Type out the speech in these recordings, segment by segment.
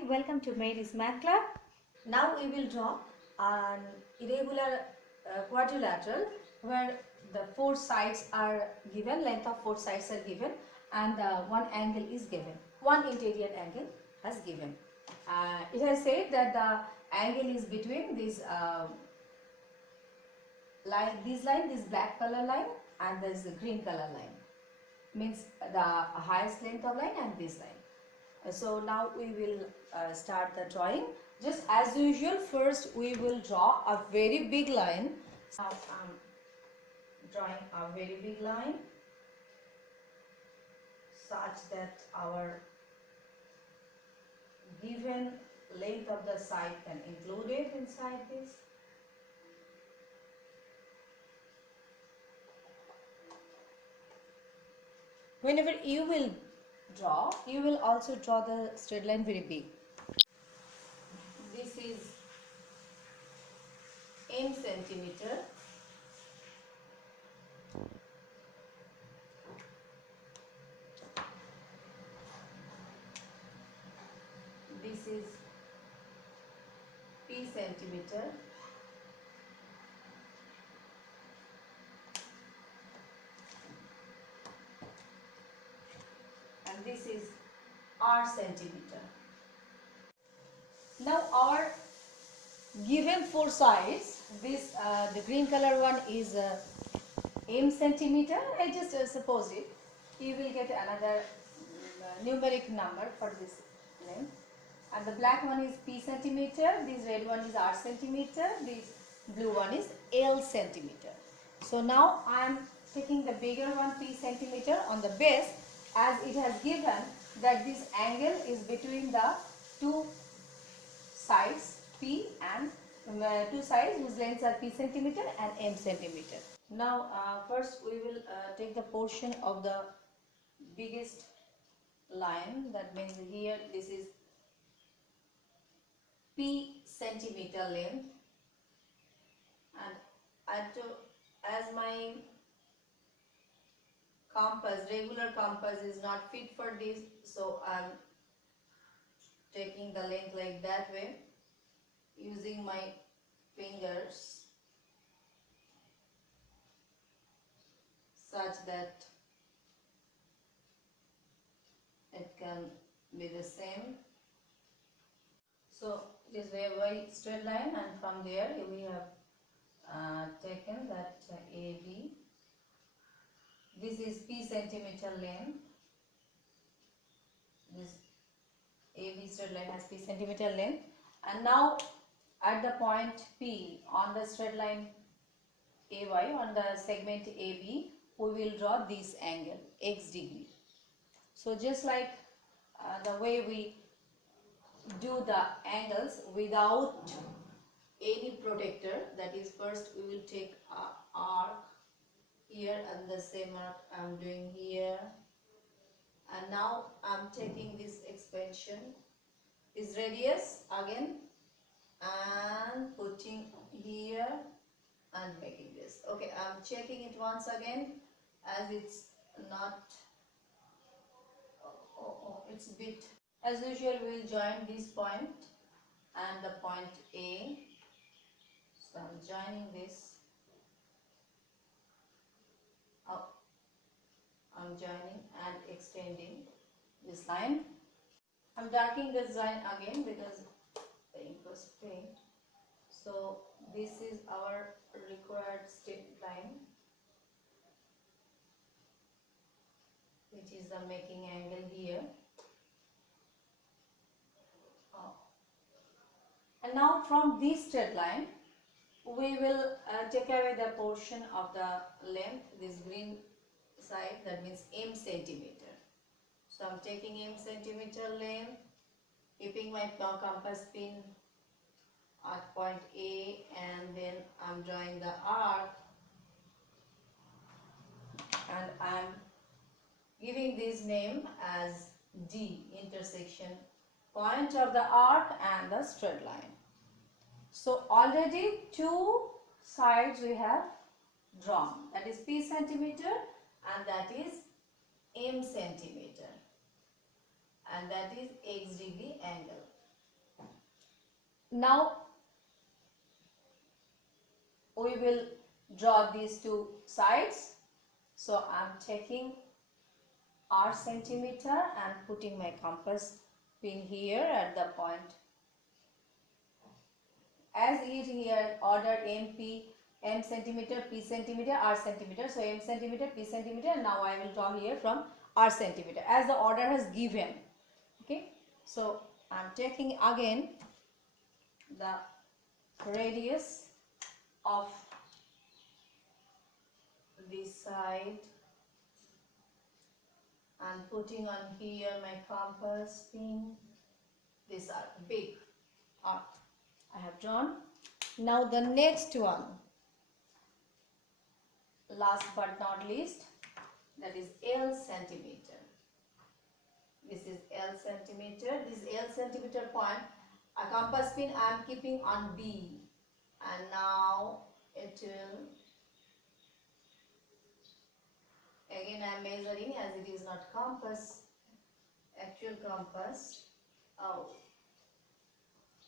Hi, welcome to Mary's Math Club. Now we will draw an irregular quadrilateral where the four sides are given, length of four sides are given, and one angle is given. One interior angle has given. It has said that the angle is between this this black color line, and this green color line. Means the highest length of line and this line. So now we will start the drawing. Just as usual, first we will draw a very big line. Now I'm drawing a very big line such that our given length of the side can include it inside this. Whenever you will draw, you will also draw the straight line very big. This is m centimeter. This is p centimeter. And this is r centimeter. Now our given four sides, this the green color one is m centimeter. I just suppose it. You will get another numeric number for this length. And the black one is p centimeter. This red one is r centimeter. This blue one is l centimeter. So now I am taking the bigger one, p centimeter, on the base, as it has given that this angle is between the two sides p and two sides whose lengths are p centimeter and m centimeter. Now first we will take the portion of the biggest line. That means here this is p centimeter length, and as my compass, regular compass, is not fit for this, so I am taking the length like that way using my fingers such that it can be the same. So it is a very straight line, and from there we have taken that AB. This is p centimeter length. This AB straight line has p centimeter length, and now at the point P on the straight line AY, on the segment AB, we will draw this angle x degree. So just like the way we do the angles without any protector, that is, first we will take a arc here, and the same arc I am doing here, and now I am taking this expansion, this radius again, and putting here and making this. Okay, I am checking it once again, as it's not, it's a bit. As usual, we will join this point and the point A. So I am joining this. I am joining and extending this line. I am darkening this line again because the ink was faint. So this is our required straight line, which is the making angle here. And now from this straight line, we will take away the portion of the length, this green side, that means m centimeter. So I am taking m centimeter length, keeping my compass pin at point A, and then I am drawing the arc, and I am giving this name as D, intersection point of the arc and the straight line. So already two sides we have drawn, that is p centimeter and that is m centimeter, and that is x degree angle. Now we will draw these two sides. So I'm taking r centimeter and putting my compass pin here at the point. As it here order m centimeter, p centimeter, r centimeter. So m centimeter, p centimeter. Now I will draw here from r centimeter as the order has given. Okay. So I'm taking again the radius of this side and putting on here my compass pin. These are big arc I have drawn. Now the next one, last but not least, that is L centimeter. This is L centimeter. This L centimeter point, a compass pin I am keeping on B, and now it will, again I am measuring as it is not compass, actual compass. Oh,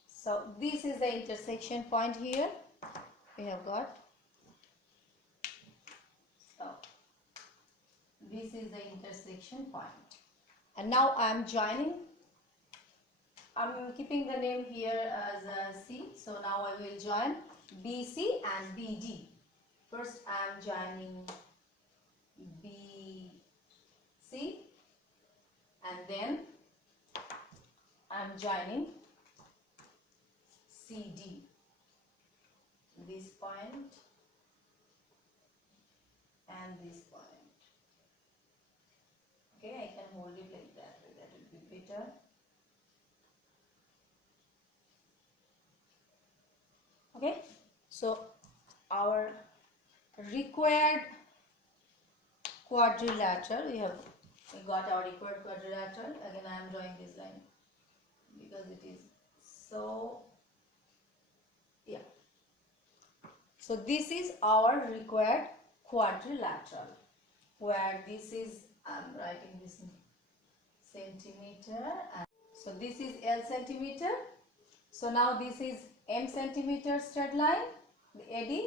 so this is the intersection point here we have got. So this is the intersection point, and now I am joining. I'm keeping the name here as C. So now I will join BC and BD. First I am joining BC and then I am joining CD. This point and this point. Okay, I can hold it like that way. That will be better. Okay, so our required quadrilateral, we got our required quadrilateral. Again I am drawing this line because it is so, yeah. So this is our required quadrilateral, where this is, I'm writing this centimeter, and so this is L centimeter. So now this is M centimeter straight line, the AD.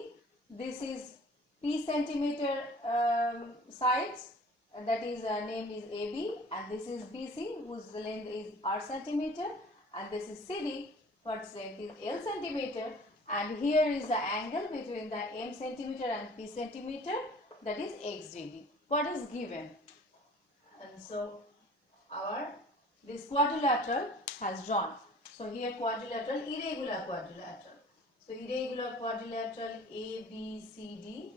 This is P centimeter sides, and that is name is AB, and this is BC, whose length is R centimeter, and this is CD, whose length is L centimeter, and here is the angle between the M centimeter and P centimeter, that is XDD. What is given? And so our this quadrilateral has drawn. So here quadrilateral, irregular quadrilateral. So irregular quadrilateral ABCD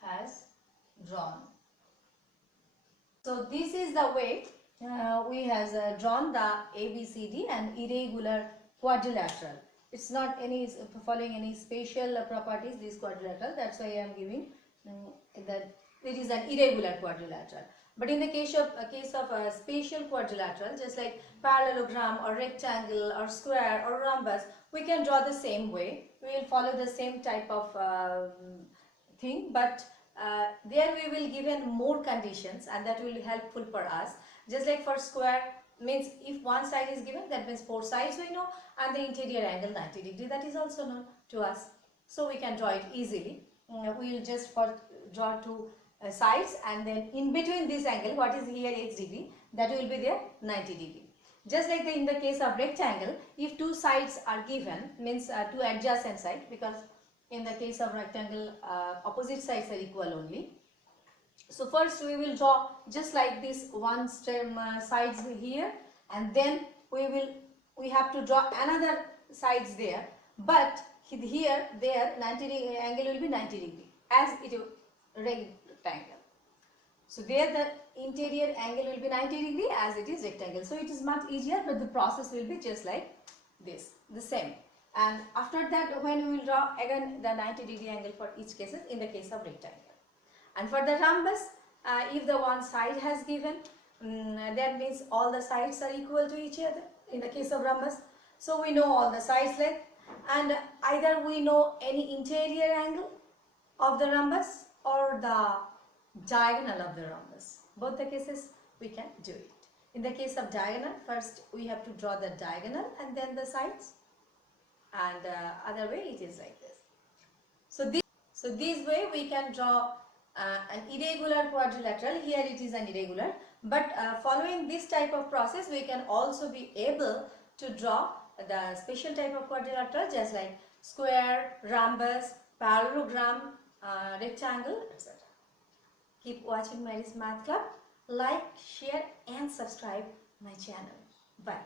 has drawn. So this is the way we has drawn the ABCD and irregular quadrilateral. It's not any following any special properties, this quadrilateral. That's why I am giving that it is an irregular quadrilateral. But in the case of spatial quadrilateral, just like parallelogram or rectangle or square or rhombus, we can draw the same way. We will follow the same type of thing, but there we will given more conditions, and that will be helpful for us. Just like for square, means if one side is given, that means four sides we know, and the interior angle 90 degree, that is also known to us. So we can draw it easily. We will just draw two sides, and then in between this angle, what is here x degree, that will be there 90 degree. Just like in the case of rectangle, if two sides are given, means two adjacent sides, because in the case of rectangle opposite sides are equal only. So first we will draw just like this one stem sides here, and then we have to draw another sides there, but here there 90 degree angle will be 90 degree as it is rectangle. So there the interior angle will be 90 degree as it is rectangle. So it is much easier, but the process will be just like this, the same. And after that, when we will draw again the 90 degree angle for each cases in the case of rectangle. And for the rhombus, if the one side has given, that means all the sides are equal to each other in the case of rhombus. So we know all the sides length, and either we know any interior angle of the rhombus or the diagonal of the rhombus. Both the cases we can do it. In the case of diagonal, first we have to draw the diagonal and then the sides, and other way it is like this. So this way we can draw an irregular quadrilateral. Here it is an irregular, but following this type of process we can also be able to draw the special type of quadrilateral, just like square, rhombus, parallelogram, rectangle, etc. Keep watching Mary's Math Club. Like, share and subscribe my channel. Bye.